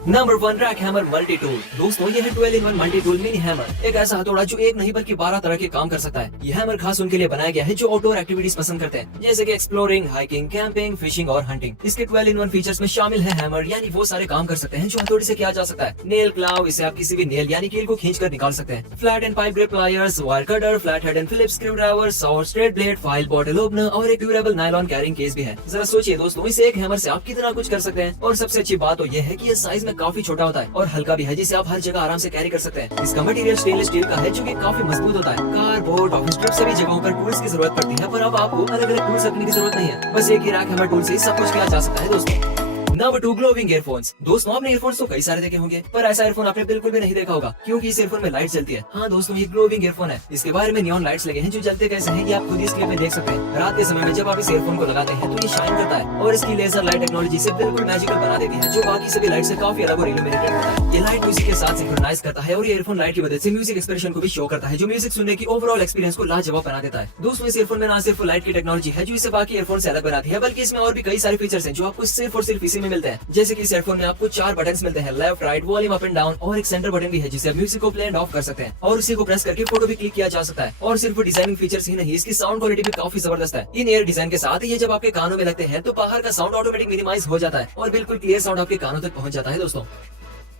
Number 1 rack hammer multi tool. दोस्तों ये है 12-in-1 multi tool mini hammer, एक ऐसा हथौड़ा जो एक नहीं बल्कि 12 तरह के काम कर सकता है। ये हैमर खास उनके लिए बनाया गया है जो आउटडोर एक्टिविटीज पसंद करते हैं, जैसे कि एक्सप्लोरिंग, हाइकिंग, कैंपिंग, फिशिंग और हंटिंग। इसके 12-in-1 फीचर्स में शामिल है हैमर यानी वो सारे काम कर सकते हैं जो हथौड़े से किया जा सकता है। नेल क्लाव, इसे आप किसी भी नेल यानी कील को खींच कर निकाल सकते हैं। Flat and pipe grip pliers, wire cutter, flat head and Phillips screwdriver, और straight blade, file bottle opener और एक ड्यूरेबल नायलॉन कैरिंग केस भी है। जरा सोचिए दोस्तों, इस एक हैमर से आप कितना कुछ कर सकते हैं। और सबसे अच्छी बात तो ये है कि ये साइज में काफी छोटा होता है और हल्का भी है, जिसे आप हर जगह आराम से कैरी कर सकते हैं। इसका मटेरियल स्टेनलेस स्टील का है जो कि काफी मजबूत होता है। कार, बोट, ऑफिस ट्रिप सभी जगहों पर टूल्स की जरूरत पड़ती है, पर अब आपको अलग अलग टूल्स रखने की जरूरत नहीं है। बस एक ही रैक हैमर टूल से सब कुछ किया जा सकता है दोस्तों। Number 2 glowing earphones. दोस्तों आपने ईयरफोन्स तो कई सारे देखे होंगे, पर ऐसा ईयरफोन आपने बिल्कुल भी नहीं देखा होगा, क्योंकि इस ईयरफोन में लाइट जलती है। हाँ दोस्तों, ये ग्लोविंग ईयरफोन है। इसके बारे में नियॉन लाइट्स लगे हैं जो जलते कैसे हैं ये आप खुद ही इस क्लिप में देख सकते हैं। रात के समय में जब आप इस ईयरफोन को लगाते हैं तो ये शाइन करता है और इसकी लेजर लाइट टेक्नोलॉजी से बिल्कुल मैजिकल बना देती है, जो बाकी सभी लाइट से काफी अलग और इल्यूमिनेटेड होता है। ये लाइट म्यूजिक के साथ सिंक्रोनाइज करता है और ये ईयरफोन लाइट की मदद से म्यूजिक एक्सप्रेशन को भी शो करता है, जो म्यूजिक सुनने की ओवरऑल एक्सपीरियंस को लाजवाब बना देता है। दोस्तों इस ईयरफोन में ना सिर्फ लाइट की टेक्नोलॉजी है जो इसे बाकी ईयरफोन से अलग बनाती है, बल्कि इसमें और भी कई सारे फीचर्स हैं जो आपको सिर्फ और सिर्फ इसी में मिलते हैं। जैसे कि इस ईयरफोन में आपको 4 बटन्स मिलते हैं, left, right, volume up and down, और एक सेंटर बटन भी है जिसे म्यूजिक को प्ले एंड ऑफ कर सकते हैं और उसी को प्रेस करके फोटो भी क्लिक किया जा सकता है। और सिर्फ डिजाइनिंग फीचर्स ही नहीं, इसकी साउंड क्वालिटी भी काफी जबरदस्त है। इन ईयर डिजाइन के साथ ये जब आपके कानों में लगते हैं तो बाहर का साउंड ऑटोमेटिक मिनिमाइज हो जाता है और बिल्कुल क्लियर साउंड आपके कानों तक पहुंच जाता है दोस्तों।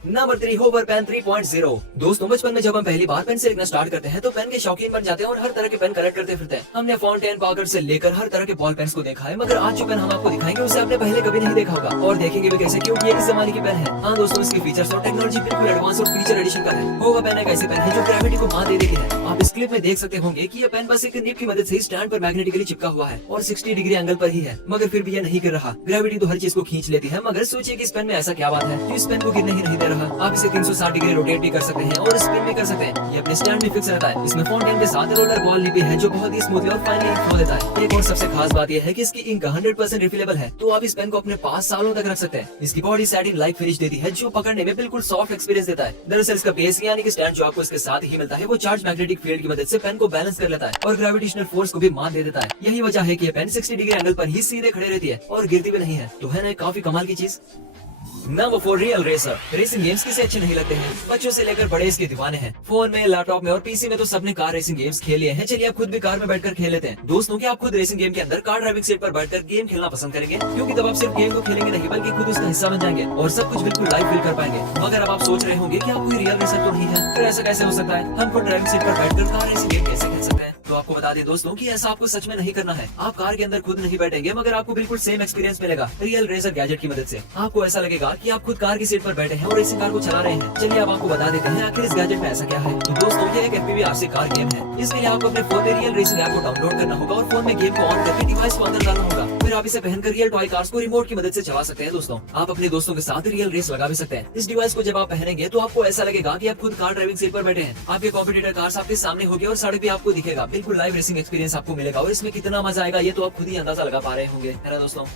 Number 3 hover pen 3.0। दोस्तों बचपन में जब हम पहली बार पेन से लिखना स्टार्ट करते हैं तो पेन के शौकीन बन जाते हैं और हर तरह के पेन कलेक्ट करते फिरते हैं। हमने फाउंटेन, पाकर से लेकर हर तरह के बॉल पेन्स को देखा है, मगर आज जो पेन हम आपको दिखाएंगे उसे आपने पहले कभी नहीं देखा होगा और देखेंगे भी कैसे, क्योंकि ये इस जमाने की पेन है। हाँ दोस्तों, इसकी फीचर्स और टेक्नोलॉजी बिल्कुल एडवांस और फीचर एडिशन का है। होवर पेन एक ऐसी पेन है जो ग्रेविटी को मात दे देती है। आप इस क्लिप में देख सकते होंगे कि ये पेन बस एक निब की मदद से स्टैंड पर मैग्नेटिकली चिपका हुआ है और 60 डिग्री एंगल पर ही है, मगर फिर भी ये नहीं गिर रहा। ग्रेविटी तो हर चीज को खींच लेती है, मगर सोचिए कि इस पेन में ऐसा क्या बात है जो इस पेन को गिरने ही नहीं दे रहा। आप इसे 360 डिग्री रोटेट भी कर सकते हैं और स्पिन भी कर सकते हैं। ये अपने स्टैंड में फिक्स रहता है। इसमें फाउंटेन के साथ रोलर बॉल निब भी है जो बहुत ही स्मूथली और फाइनली इंक खो देता है। एक और सबसे खास बात यह है कि इसकी इंक 100% रिफिलेबल है, तो आप इस पेन को अपने पास सालों तक रख सकते हैं। इसकी बॉडी सैटिन लाइक फिनिश देती है जो पकड़ने में बिल्कुल सॉफ्ट एक्सपीरियंस देता है। दरअसल इसका बेस यानी कि स्टैंड जो आपको इसके साथ ही मिलता है वो चार्ज मैग्नेटिक फील्ड की मदद से पेन को बैलेंस कर लेता है और ग्रेविटेशनल फोर्स को भी मात दे देता है। यही वजह है कि ये पेन 60 डिग्री एंगल पर ही सीधे खड़े रहती है और गिरती भी नहीं है। तो है ना काफी कमाल की चीज। Number 4 real racer. Racing games किसे अच्छे नहीं लगते हैं, बच्चों से लेकर बड़े इसके दीवाने हैं। फोन में, लैपटॉप में और पीसी में तो सबने कार रेसिंग गेम्स खेले हैं। चलिए आप खुद भी कार में बैठकर खेल लेते हैं। दोस्तों क्या आप खुद रेसिंग गेम के अंदर कार ड्राइविंग सीट पर बैठकर गेम खेलना पसंद करेंगे? क्योंकि तब आप सिर्फ गेम को खेलेंगे नहीं बल्कि खुद उसका हिस्सा बन जाएंगे और सब कुछ बिल्कुल लाइव फील कर पाएंगे। मगर अब आप सोच रहे होंगे कि आप कोई रियल रेसर तो नहीं है, फिर ऐसा कैसे हो सकता है? हम खुद ड्राइविंग सीट पर बैठकर कार रेसिंग गेम कैसे खेल सकते हैं? तो आपको बता दें दोस्तों कि ऐसा आपको सच में नहीं करना है। आप कार के अंदर खुद नहीं बैठेंगे, मगर आपको बिल्कुल सेम एक्सपीरियंस मिलेगा रियल रेसर गैजेट की मदद से। आपको ऐसा लगेगा कि आप खुद कार की सीट पर बैठे हैं और रेसिंग कार को चला रहे हैं। चलिए अब आपको बता देते हैं आखिर इस गैजेट में ऐसा क्या है। तो दोस्तों ये एक FPV RC कार गेम है। इसके लिए आपको अपने फोन में रियल रेसिंग ऐप को डाउनलोड करना होगा और फोन में गेम को ऑन करके डिवाइस को अंदर डालना होगा। फिर आप इसे पहनकर रियल टॉय कार्स को रिमोट की मदद से चला सकते हैं। दोस्तों आप अपने दोस्तों के साथ रियल रेस लगा भी सकते हैं। इस डिवाइस को जब आप पहनेंगे तो आपको ऐसा लगेगा कि आप खुद कार ड्राइविंग सीट पर बैठे हैं। आपके कॉम्पिटिटर कार्स आपके सामने होगी और सड़क भी आपको दिखेगा। बिल्कुल लाइव रेसिंग एक्सपीरियंस आपको मिलेगा और इसमें कितना मजा आएगा ये तो आप खुद ही अंदाजा लगा पा रहे होंगे, है ना दोस्तों।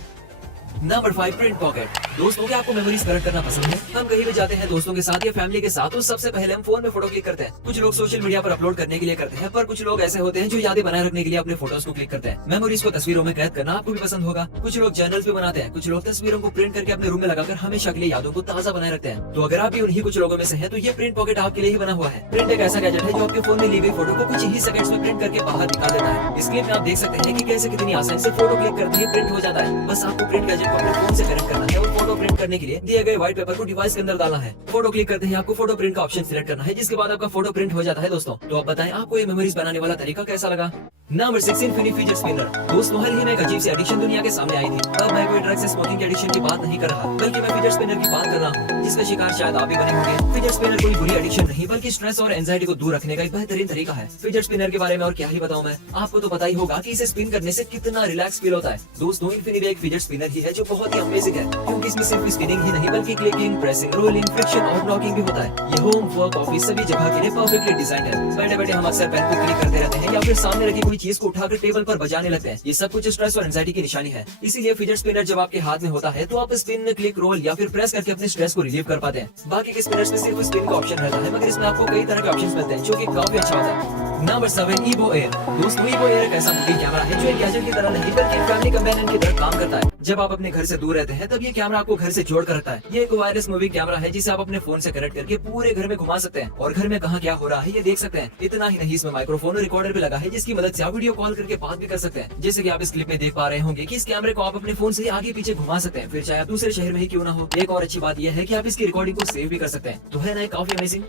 Number 5 print pocket. दोस्तों क्या आपको मेमोरीज कलेक्ट करना पसंद है? हम कहीं भी जाते हैं दोस्तों के साथ या फैमिली के साथ तो सबसे पहले हम फोन में फोटो क्लिक करते हैं। कुछ लोग सोशल मीडिया पर अपलोड करने के लिए करते हैं, पर कुछ लोग ऐसे होते हैं जो यादें बनाए रखने के लिए अपने फोटोज को क्लिक करते हैं। मेमोरीज को तस्वीरों में कैद करना आपको भी पसंद होगा। कुछ लोग जर्नल्स भी बनाते हैं, कुछ लोग तस्वीरों को प्रिंट करके अपने रूम में लगाकर हमेशा के लिए यादों को ताजा बनाए रखते हैं। तो अगर आप भी उन्हीं कुछ लोगों में से हैं तो ये प्रिंट पॉकेट आपके लिए ही बना हुआ है। प्रिंट एक ऐसा गैजेट है जो आपके फोन में ली गई फोटो को कुछ ही सेकंड्स में प्रिंट करके बाहर निकाल देता है। इस क्लिप में आप देख सकते हैं कि कैसे कितनी आसानी से फोटो क्लिक करते ही प्रिंट हो जाता है। बस आपको प्रिंट गैजेट को अपने फोन से कनेक्ट करना है और फोटो प्रिंट करने के लिए दिए गए व्हाइट पेपर को डिवाइस के अंदर डालना है। फोटो क्लिक करते ही आपको फोटो प्रिंट का ऑप्शन सिलेक्ट करना है, जिसके बाद आपका फोटो प्रिंट हो जाता है। दोस्तों तो आप बताएं आपको ये मेमोरीज बनाने वाला तरीका कैसा लगा। Number 6 infinity fidget spinner. दोस्तों हाल ही में एक अजीब सी एडिक्शन दुनिया के सामने आई थी। अब मैं कोई ड्रग्स या स्मोकिंग की एडिक्शन की बात नहीं कर रहा, बल्कि मैं फिडget स्पिनर की बात कर रहा हूँ, जिसका शिकार शायद आप भी बने होंगे। फिडget स्पिनर कोई बुरी एडिक्शन नहीं बल्कि स्ट्रेस और एंजाइटी को दूर रखने का एक बेहतरीन तरीका है। फिडget स्पिनर के बारे में और क्या ही बताऊं मैं, आपको तो पता ही होगा कि इसे स्पिन करने से कितना रिलैक्स फील होता है। दोस्तों इनफिनिटी एक फिडget स्पिनर ही है जो बहुत ही अमेजिंग है, क्योंकि इसमें सिर्फ स्पिनिंग ही नहीं बल्कि क्लिकिंग, प्रेसिंग, रोलिंग, फ्रिक्शन और लॉकिंग भी होता है। ये होम, वर्क, ऑफिस सभी जगह के लिए परफेक्टली डिजाइन है। बैठे बैठे हम अक्सर पेन को क्लिक करते रहते हैं या फिर सामने रखी कोई चीज को उठाकर टेबल पर बजाने लगते हैं। ये सब कुछ स्ट्रेस और एंजाइटी की निशानी है। इसीलिए फिडget स्पिनर जब आपके हाथ में होता है तो आप स्पिन, क्लिक, रोल या फिर प्रेस करके अपने स्ट्रेस को रिलीव कर पाते हैं। बाकी के स्पिनर्स में सिर्फ स्पिन का ऑप्शन रहता है, मगर इसमें आपको कई तरह के ऑप्शंस मिलते हैं जो कि काफी अच्छा होता है। Number 7 Evo Air। दोस्तों Evo Air एक ऐसा मूवी कैमरा है जो एक गैजेट की तरह नहीं बल्कि फैमिली कंपेनियन की तरह काम करता है। जब आप अपने घर से दूर रहते हैं तब ये कैमरा आपको घर से जोड़ कर रखता है। ये एक वायरलेस मूवी कैमरा है जिसे आप अपने फोन से कनेक्ट करके पूरे घर में घुमा सकते हैं और घर में कहाँ क्या हो रहा है ये देख सकते हैं। इतना ही नहीं, इसमें माइक्रोफोन और रिकॉर्डर भी लगा है जिसकी मदद से आप वीडियो कॉल करके बात भी कर सकते हैं। जैसे कि आप इस क्लिप में देख पा रहे होंगे कि इस कैमरे को आप अपने फोन से आगे पीछे घुमा सकते हैं, फिर चाहे आप दूसरे शहर में ही क्यों ना हो। एक और अच्छी बात यह है कि आप इसकी रिकॉर्डिंग को सेव भी कर सकते हैं। तो है ना काफी अमेजिंग।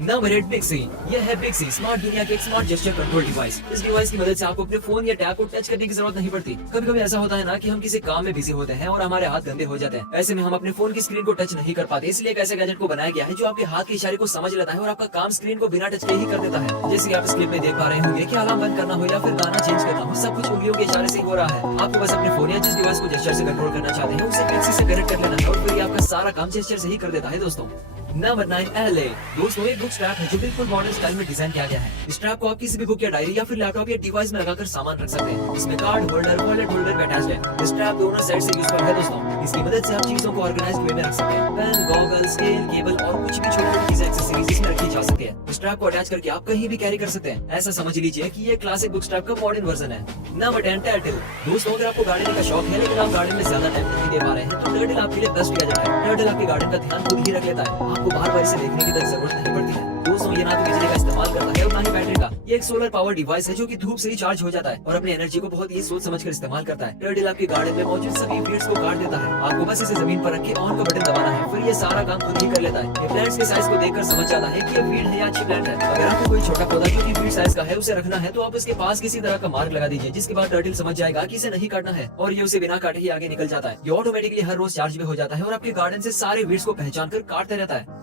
नंबर 8 बिग सी। यह है बिग सी, स्मार्ट दुनिया के एक स्मार्ट जेस्चर कंट्रोल डिवाइस। इस डिवाइस की मदद से आपको अपने फोन या टैब को टच करने की जरूरत नहीं पड़ती। कभी कभी ऐसा होता है ना कि हम किसी काम में बिजी होते हैं और हमारे हाथ गंदे हो जाते हैं। ऐसे में हम अपने फोन की स्क्रीन को टच नहीं कर पाते, इसलिए एक ऐसे गैजेट को बनाया गया है जो आपके हाथ के इशारे को समझ लेता है और आपका काम स्क्रीन को बिना टच के ही कर देता है। जैसे कि आप इस क्लिप में देख पा रहे होंगे कि अलार्म बंद करना हो या फिर गाना चेंज करना हो, सब कुछ उंगलियों के इशारे से हो रहा है। आपको बस अपने फोन या जिस डिवाइस को जेस्चर से कंट्रोल करना चाहते हैं उसे बिग सी से कनेक्ट कर लेना है और फिर आपका सारा काम जेस्चर से ही कर देता है। दोस्तों नंबर 9 LA। दोस्तों एक बुक स्ट्रैप है जो बिल्कुल मॉडर्न स्टाइल में डिजाइन किया गया है। इस स्ट्रैप को आप किसी भी बुक या डायरी या फिर लैपटॉप या डिवाइस में लगाकर सामान रख सकते हैं। इसमें कार्ड होल्डर, वॉलेट होल्डर भी अटैच्ड है। स्ट्रैप दोनों साइड से यूजफुल है दोस्तों। इसकी मदद से आप चीजों को ऑर्गेनाइज्ड वे में रख सकते हैं। पेन, गॉगल, स्केल, केबल और कुछ भी छोटी छोटी चीजें एक्सेसरीज इसमें रखी जा सकती है। स्ट्रैप को अटैच करके आप कहीं भी कैरी कर सकते हैं। ऐसा समझ लीजिए कि ये क्लासिक बुक स्ट्रैप का मॉडर्न वर्जन है। Number 10 turtle. दोस्तों अगर आपको गार्डनिंग का शौक है लेकिन आप गार्डन में ज्यादा टाइम नहीं दे पा रहे हैं तो टर्टल आपके लिए बेस्ट गैजेट है। टर्टल आपके गार्डन का ध्यान खुद ही रख लेता है। आपको बार बार इसे देखने की जरूरत नहीं पड़ती है। दोस्तों ये ना तो बिजली का इस्तेमाल करता है और ना ही बैटरी का। ये एक सोलर पावर डिवाइस है जो कि धूप से ही चार्ज हो जाता है और अपनी एनर्जी को बहुत ही सोच समझ कर इस्तेमाल करता है। टर्टल आपके गार्डन में मौजूद सभी वीड्स को काट देता है। आपको बस इसे जमीन पर रख के ऑन का बटन दबाना है, फिर ये सारा काम खुद ही कर लेता है। ये प्लांट्स के साइज को देखकर समझ जाता है कि ये वीड है या अच्छी प्लांट है। अगर आपको कोई छोटा पौधा जो कि वीड साइज का है उसे रखना है तो आप उसके पास किसी तरह का मार्क लगा दीजिए, जिसके बाद टर्टल समझ जाएगा कि इसे नहीं काटना है और ये उसे बिना काटे ही आगे निकल जाता है। ये ऑटोमेटिकली हर रोज चार्ज भी हो जाता है और आपके गार्डन से सारे वीड्स को पहचान कर काटता रहता है।